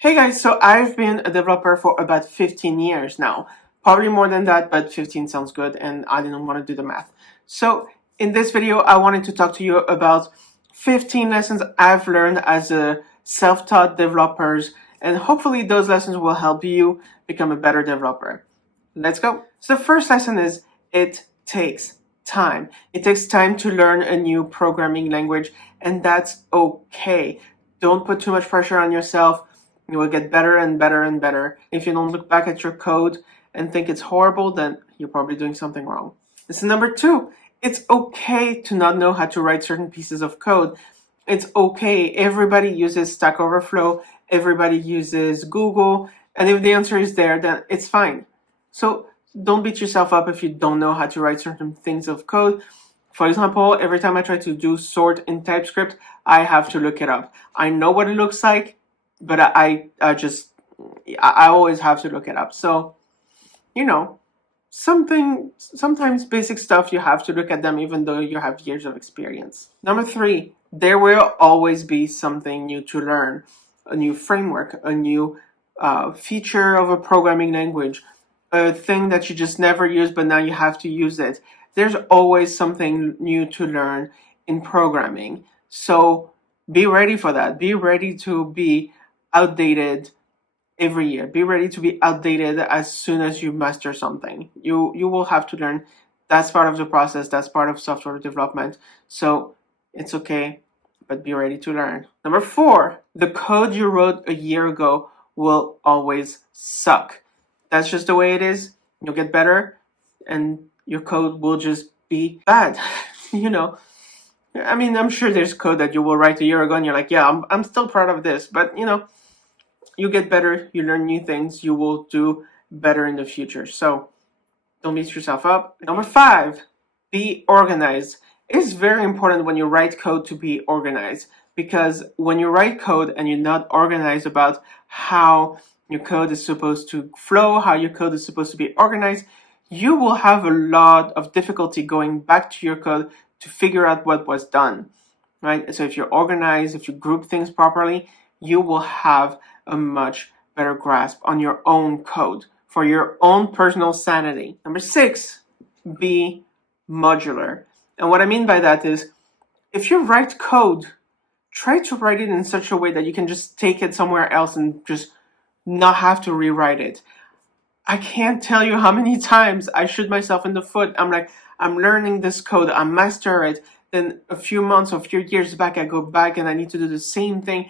Hey guys, so I've been a developer for about 15 years now. Probably more than that, but 15 sounds good and I didn't want to do the math. So in this video, I wanted to talk to you about 15 lessons I've learned as a self-taught developers, and hopefully those lessons will help you become a better developer. Let's go. So the first lesson is it takes time. It takes time to learn a new programming language, and that's okay. Don't put too much pressure on yourself. You will get better and better and better. If you don't look back at your code and think it's horrible, then you're probably doing something wrong. This is number two. It's okay to not know how to write certain pieces of code. It's okay. Everybody uses Stack Overflow. Everybody uses Google. And if the answer is there, then it's fine. So don't beat yourself up if you don't know how to write certain things of code. For example, every time I try to do sort in TypeScript, I have to look it up. I know what it looks like, but I always have to look it up. So, sometimes basic stuff you have to look at them even though you have years of experience. Number three, there will always be something new to learn, a new framework, a new feature of a programming language, a thing that you just never used but now you have to use it. There's always something new to learn in programming. So be ready for that. Be ready to be outdated every year. Be ready to be outdated as soon as you master something. You will have to learn. That's part of the process. That's part of software development. So it's okay, but be ready to learn. Number four, the code you wrote a year ago will always suck. That's just the way it is. You'll get better and your code will just be bad. I mean, I'm sure there's code that you will write a year ago and you're like, yeah, I'm still proud of this. But, you get better, you learn new things, you will do better in the future. So don't beat yourself up. Number five, be organized. It's very important when you write code to be organized, because when you write code and you're not organized about how your code is supposed to flow, how your code is supposed to be organized, you will have a lot of difficulty going back to your code to figure out what was done, right? So if you're organized, if you group things properly, you will have a much better grasp on your own code for your own personal sanity. Number six, be modular. And what I mean by that is, if you write code, try to write it in such a way that you can just take it somewhere else and just not have to rewrite it. I can't tell you how many times I shoot myself in the foot. I'm like, I'm learning this code, I master it. Then a few months or a few years back, I go back and I need to do the same thing.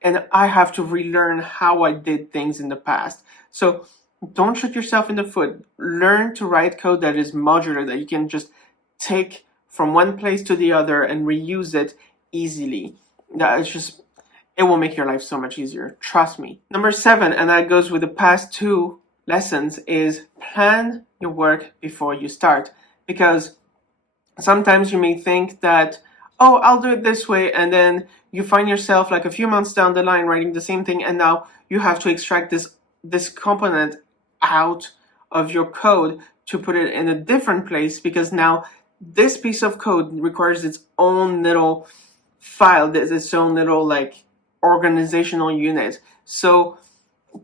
And I have to relearn how I did things in the past. So don't shoot yourself in the foot. Learn to write code that is modular, that you can just take from one place to the other and reuse it easily. It will make your life so much easier. Trust me. Number seven, and that goes with the past two lessons, is plan your work before you start. Because sometimes you may think that, oh, I'll do it this way, and then you find yourself like a few months down the line writing the same thing, and now you have to extract this component out of your code to put it in a different place, because now this piece of code requires its own little file, its own little like organizational unit. So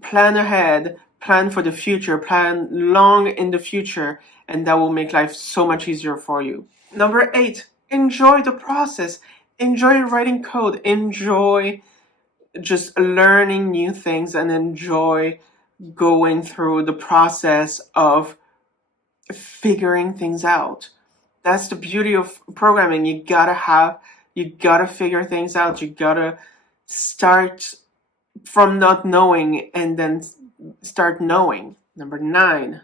plan ahead, plan for the future, plan long in the future, and that will make life so much easier for you. Number eight, enjoy the process. Enjoy writing code. Enjoy just learning new things and enjoy going through the process of figuring things out. That's the beauty of programming. You gotta figure things out. You gotta start from not knowing and then start knowing. Number nine,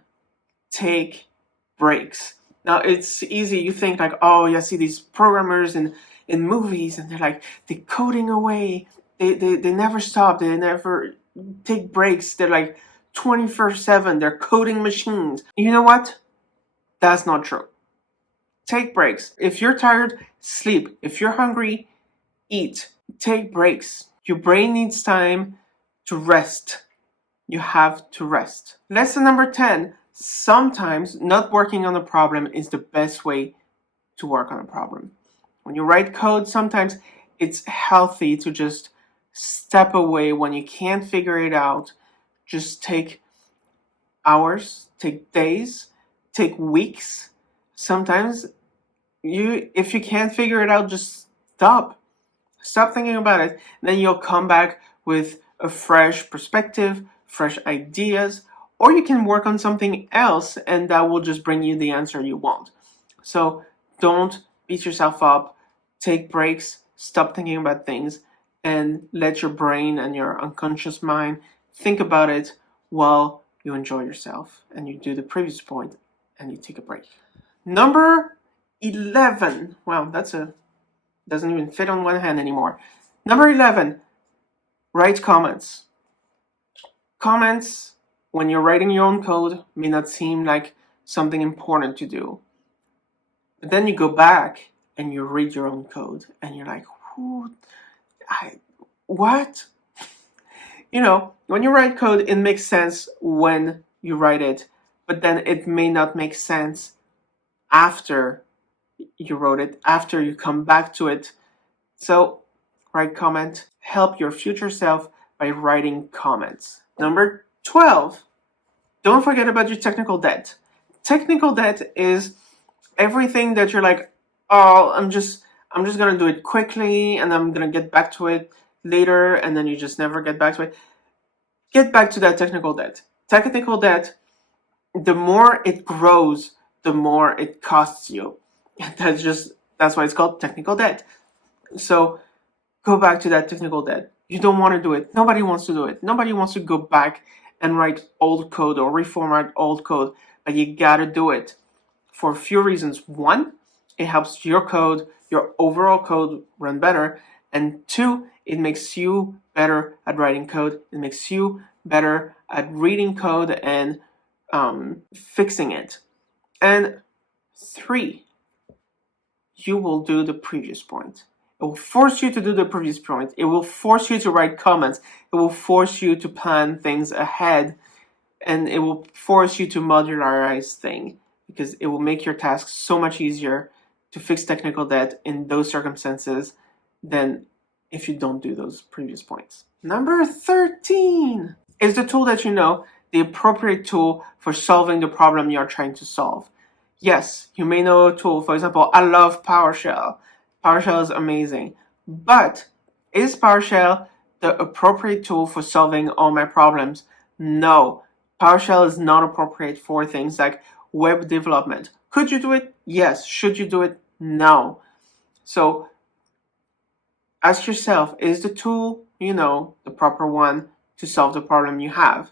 take breaks. Now it's easy. You think like, oh, you see these programmers in movies and they're coding away. They never stop. They never take breaks. They're like 24/7. They're coding machines. You know what? That's not true. Take breaks. If you're tired, sleep. If you're hungry, eat. Take breaks. Your brain needs time to rest. You have to rest. Lesson number 10. Sometimes not working on a problem is the best way to work on a problem. When you write code, sometimes it's healthy to just step away when you can't figure it out. Just take hours, take days, take weeks. Sometimes if you can't figure it out, just stop thinking about it. Then you'll come back with a fresh perspective, fresh ideas, or you can work on something else and that will just bring you the answer you want. So don't beat yourself up, take breaks, stop thinking about things, and let your brain and your unconscious mind think about it while you enjoy yourself and you do the previous point and you take a break. Number 11. Wow, doesn't even fit on one hand anymore. Number 11, write comments. Comments, when you're writing your own code, may not seem like something important to do. But then you go back and you read your own code and you're like, what? When you write code, it makes sense when you write it, but then it may not make sense after you wrote it, after you come back to it. So, write comment. Help your future self by writing comments. Number 12, don't forget about your technical debt. Technical debt is everything that you're like, oh, I'm just gonna do it quickly and I'm gonna get back to it later, and then you just never get back to it. Get back to that technical debt. Technical debt, the more it grows, the more it costs you. That's why it's called technical debt. So go back to that technical debt. You don't want to do it. Nobody wants to do it. Nobody wants to go back and write old code or reformat old code, but you gotta do it for a few reasons. One, it helps your overall code run better. And two, it makes you better at writing code. It makes you better at reading code and fixing it. And three, you will do the previous point. It will force you to do the previous point. It will force you to write comments. It will force you to plan things ahead. And it will force you to modularize things, because it will make your tasks so much easier to fix technical debt in those circumstances than if you don't do those previous points. Number 13 is the tool that you know, the appropriate tool for solving the problem you are trying to solve. Yes, you may know a tool. For example, I love PowerShell. PowerShell is amazing. But is PowerShell the appropriate tool for solving all my problems? No. PowerShell is not appropriate for things like web development. Could you do it? Yes. Should you do it? No. So ask yourself, is the tool the proper one to solve the problem you have?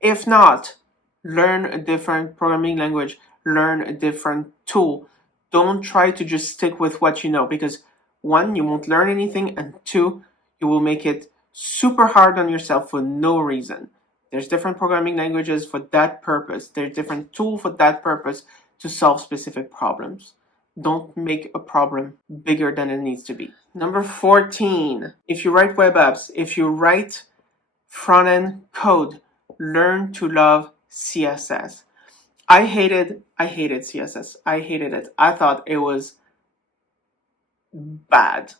If not, learn a different programming language, learn a different tool. Don't try to just stick with what you know, because one, you won't learn anything, and two, you will make it super hard on yourself for no reason. There's different programming languages for that purpose. There's different tools for that purpose to solve specific problems. Don't make a problem bigger than it needs to be. Number 14, if you write web apps, if you write front-end code, learn to love CSS. I hated CSS. I hated it. I thought it was bad.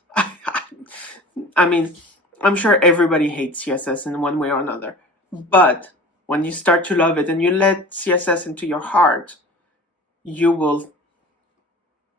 I mean, I'm sure everybody hates CSS in one way or another. But when you start to love it and you let CSS into your heart, you will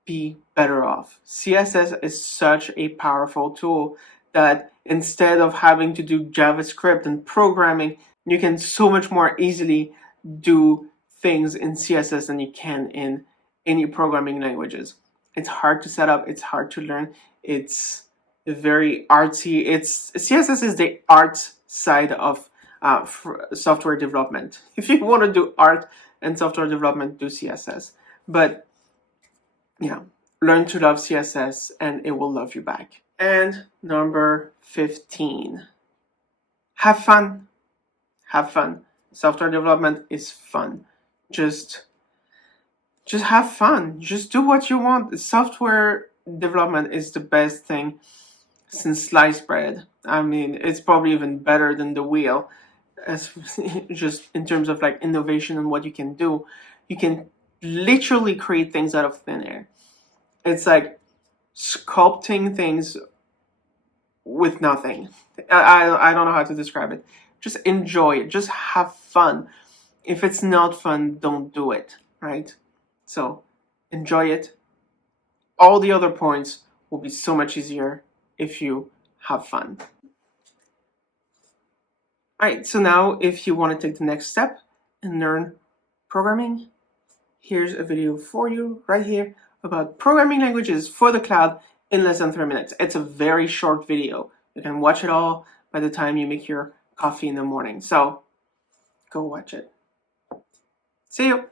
be better off. CSS is such a powerful tool that instead of having to do JavaScript and programming, you can so much more easily do things in CSS than you can in any programming languages. It's hard to set up, it's hard to learn, it's very artsy. CSS is the art side of software development. If you want to do art and software development, do CSS. But yeah, learn to love CSS and it will love you back. And number 15, have fun. Have fun. Software development is fun. Just have fun. Just do what you want. Software development is the best thing since sliced bread. I mean, it's probably even better than the wheel, as just in terms of like innovation and what you can do. You can literally create things out of thin air. It's like sculpting things with nothing. I don't know how to describe it. Just enjoy it. Just have fun. If it's not fun, don't do it, right? So enjoy it. All the other points will be so much easier if you have fun. All right, so now if you want to take the next step and learn programming, here's a video for you right here about programming languages for the cloud in less than 3 minutes. It's a very short video. You can watch it all by the time you make your coffee in the morning. So go watch it. See you.